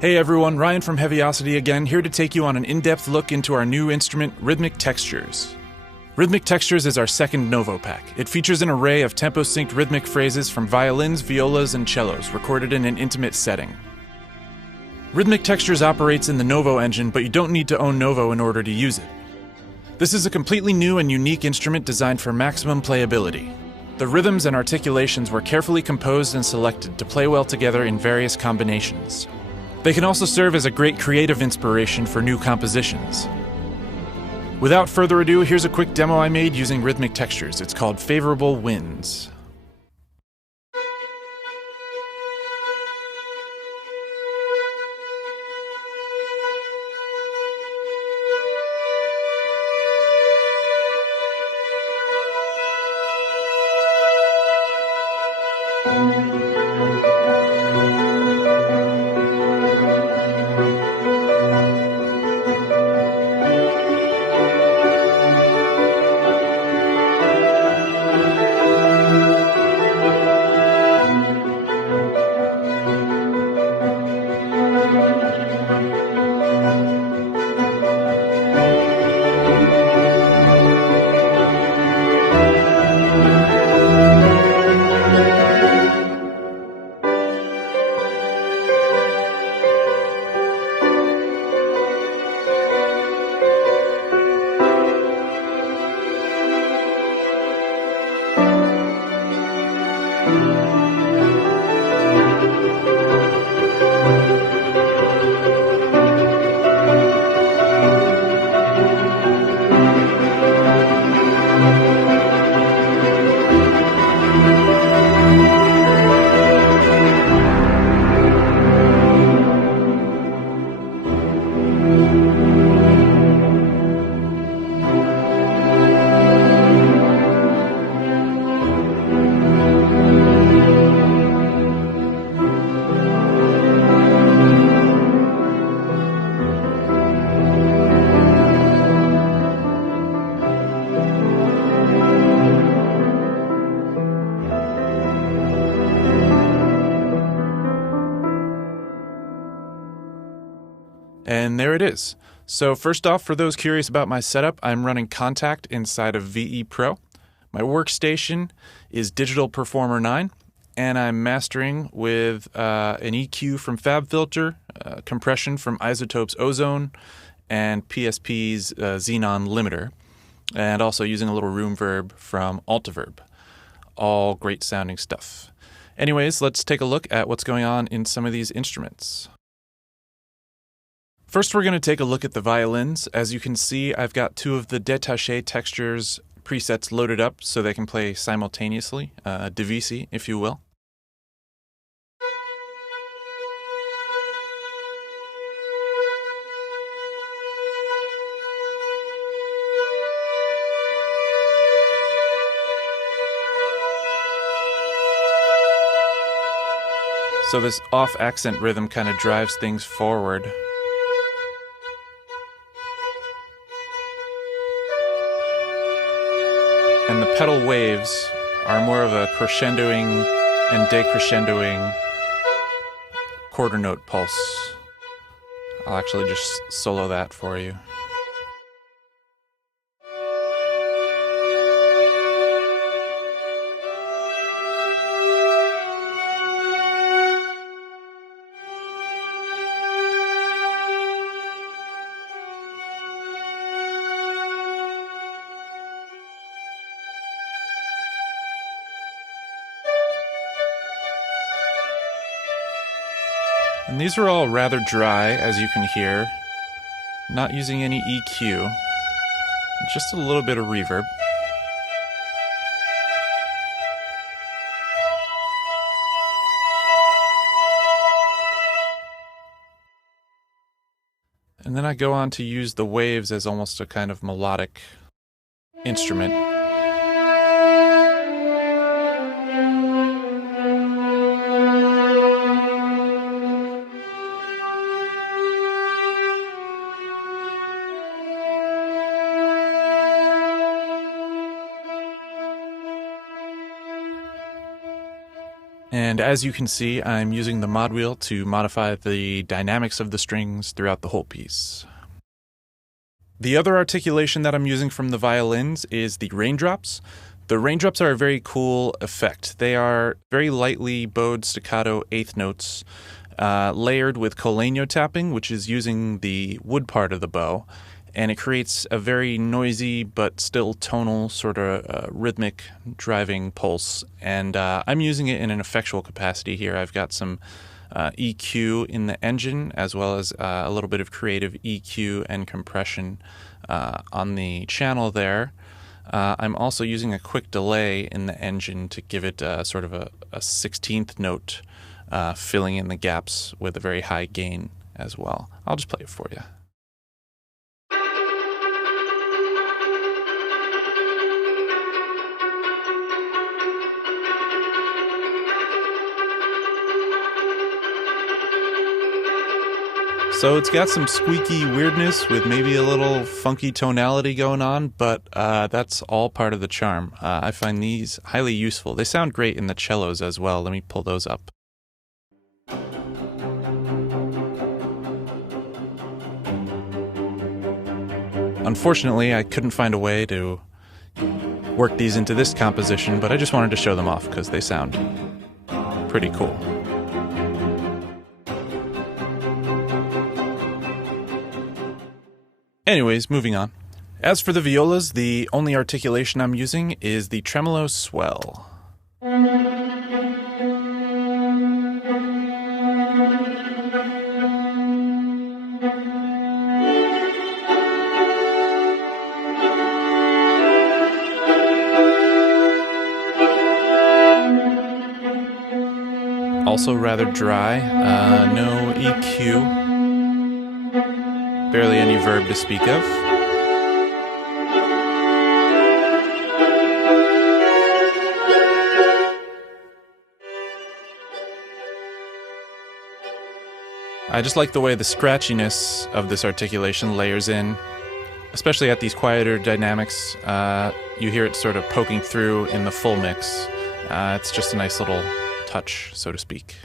Hey everyone, Ryan from Heavyocity again, here to take you on an in-depth look into our new instrument, Rhythmic Textures. Rhythmic Textures is our second Novo pack. It features an array of tempo-synced rhythmic phrases from violins, violas, and cellos, recorded in an intimate setting. Rhythmic Textures operates in the Novo engine, but you don't need to own Novo in order to use it. This is a completely new and unique instrument designed for maximum playability. The rhythms and articulations were carefully composed and selected to play well together in various combinations. They can also serve as a great creative inspiration for new compositions. Without further ado, here's a quick demo I made using Rhythmic Textures. It's called Favorable Winds. And there it is. So first off, for those curious about my setup, I'm running Contact inside of VE Pro. My workstation is Digital Performer 9, and I'm mastering with an EQ from FabFilter, compression from Isotope's Ozone, and PSP's Xenon Limiter, and also using a little room verb from Altiverb. All great sounding stuff. Anyways, let's take a look at what's going on in some of these instruments. First, we're going to take a look at the violins. As you can see, I've got two of the Détaché Textures presets loaded up so they can play simultaneously, divisi, if you will. So this off-accent rhythm kind of drives things forward. And the pedal waves are more of a crescendoing and decrescendoing quarter note pulse. I'll actually just solo that for you. And these are all rather dry, as you can hear, not using any EQ, just a little bit of reverb. And then I go on to use the waves as almost a kind of melodic instrument. And as you can see, I'm using the mod wheel to modify the dynamics of the strings throughout the whole piece. The other articulation that I'm using from the violins is the raindrops. The raindrops are a very cool effect. They are very lightly bowed staccato eighth notes, layered with legno tapping, which is using the wood part of the bow, and it creates a very noisy but still tonal sort of rhythmic driving pulse. And I'm using it in an effectual capacity here. I've got some EQ in the engine, as well as a little bit of creative EQ and compression on the channel there. I'm also using a quick delay in the engine to give it sort of a 16th note, filling in the gaps with a very high gain as well. I'll just play it for you. So it's got some squeaky weirdness with maybe a little funky tonality going on, but that's all part of the charm. I find these highly useful. They sound great in the cellos as well. Let me pull those up. Unfortunately, I couldn't find a way to work these into this composition, but I just wanted to show them off because they sound pretty cool. Anyways, moving on. As for the violas, the only articulation I'm using is the tremolo swell. Also rather dry, no EQ. Barely any verb to speak of. I just like the way the scratchiness of this articulation layers in, especially at these quieter dynamics. You hear it sort of poking through in the full mix. It's just a nice little touch, so to speak.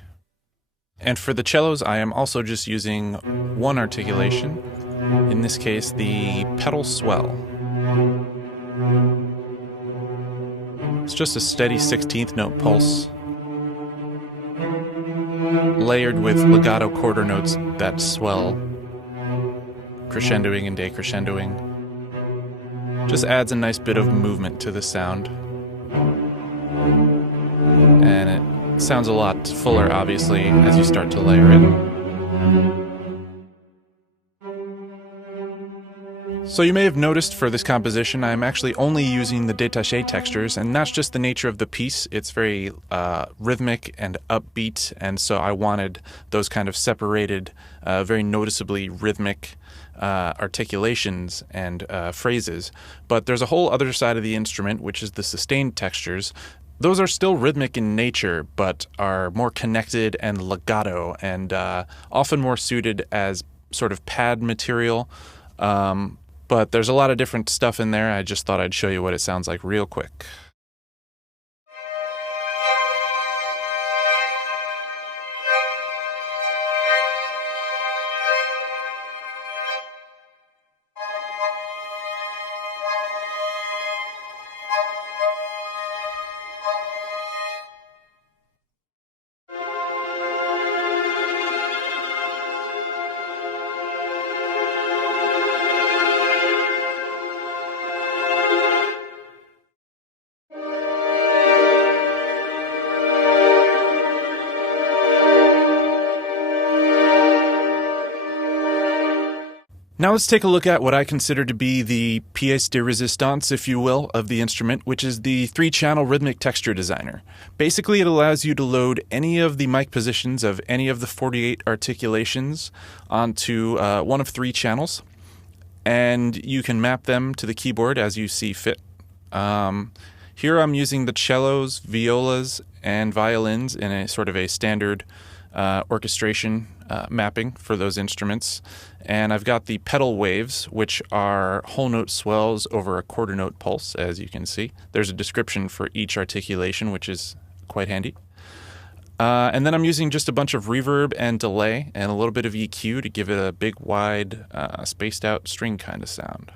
And for the cellos, I am also just using one articulation, in this case the pedal swell. It's just a steady 16th note pulse, layered with legato quarter notes that swell, crescendoing and decrescendoing. Just adds a nice bit of movement to the sound. And it sounds a lot fuller, obviously, as you start to layer it. So you may have noticed for this composition, I'm actually only using the détaché textures, and that's just the nature of the piece. It's very rhythmic and upbeat, and so I wanted those kind of separated, very noticeably rhythmic articulations and phrases. But there's a whole other side of the instrument, which is the sustained textures. Those are still rhythmic in nature, but are more connected and legato, and often more suited as sort of pad material. But there's a lot of different stuff in there. I just thought I'd show you what it sounds like real quick. Now let's take a look at what I consider to be the pièce de résistance, if you will, of the instrument, which is the 3-channel Rhythmic Texture Designer. Basically, it allows you to load any of the mic positions of any of the 48 articulations onto one of 3 channels, and you can map them to the keyboard as you see fit. Here I'm using the cellos, violas, and violins in a sort of a standard orchestration mapping for those instruments. And I've got the pedal waves, which are whole note swells over a quarter note pulse, as you can see. There's a description for each articulation, which is quite handy. And then I'm using just a bunch of reverb and delay and a little bit of EQ to give it a big, wide, spaced out string kind of sound.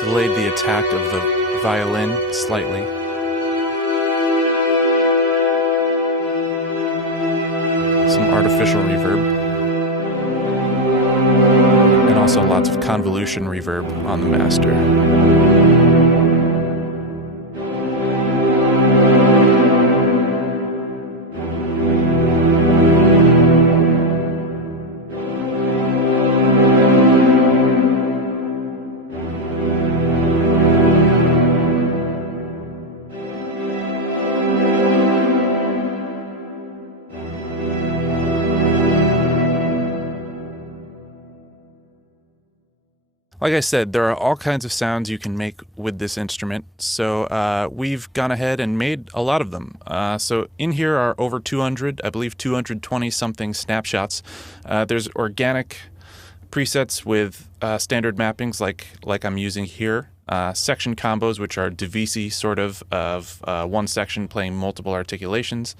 Delayed the attack of the violin slightly. Some artificial reverb. And also lots of convolution reverb on the master. Like I said, there are all kinds of sounds you can make with this instrument, so we've gone ahead and made a lot of them. So in here are over 200, I believe 220-something snapshots. There's organic presets with standard mappings like I'm using here. Section combos, which are divisi sort of one section playing multiple articulations.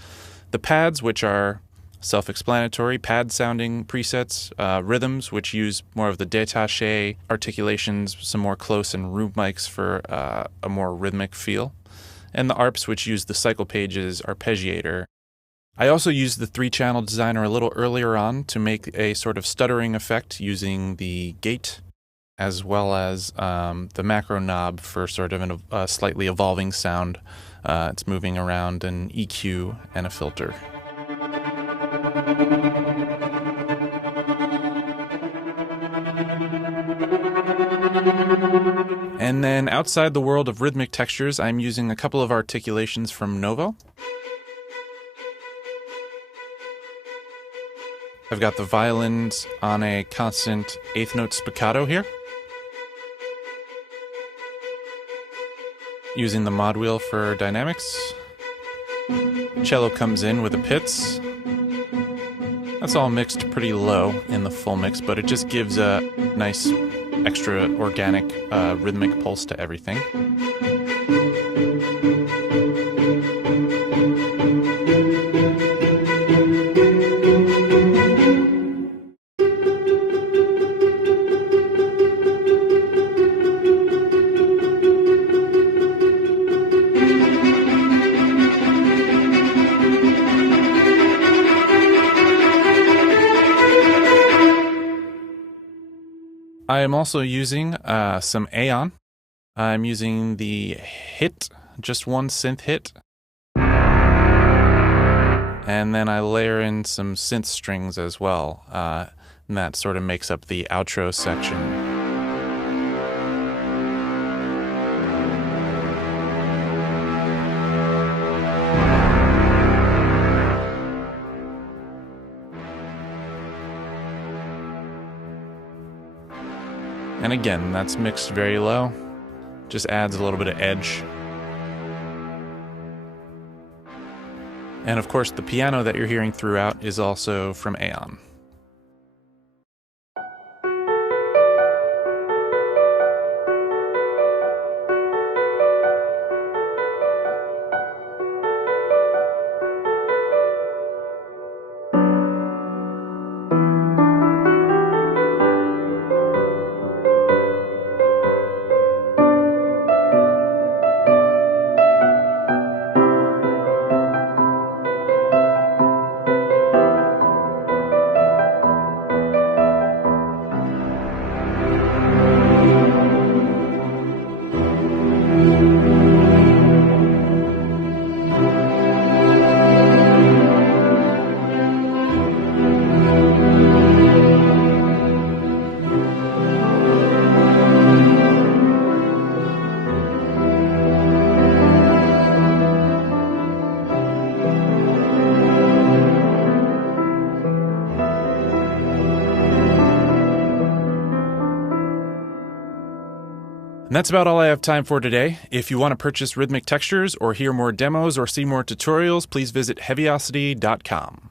The pads, which are self-explanatory, pad-sounding presets, rhythms, which use more of the détaché articulations, some more close and room mics for a more rhythmic feel, and the arps, which use the cycle pages arpeggiator. I also used the 3-channel designer a little earlier on to make a sort of stuttering effect using the gate, as well as the macro knob for sort of a slightly evolving sound. It's moving around an EQ and a filter. And then outside the world of rhythmic textures, I'm using a couple of articulations from Novo. I've got the violins on a constant eighth note spiccato here, using the mod wheel for dynamics. Cello comes in with the pits. That's all mixed pretty low in the full mix, but it just gives a nice extra organic rhythmic pulse to everything. I am also using some Aeon. I'm using the hit, just one synth hit. And then I layer in some synth strings as well. And that sort of makes up the outro section. And again, that's mixed very low. Just adds a little bit of edge. And of course, the piano that you're hearing throughout is also from Aeon. And that's about all I have time for today. If you want to purchase Rhythmic Textures or hear more demos or see more tutorials, please visit Heavyocity.com.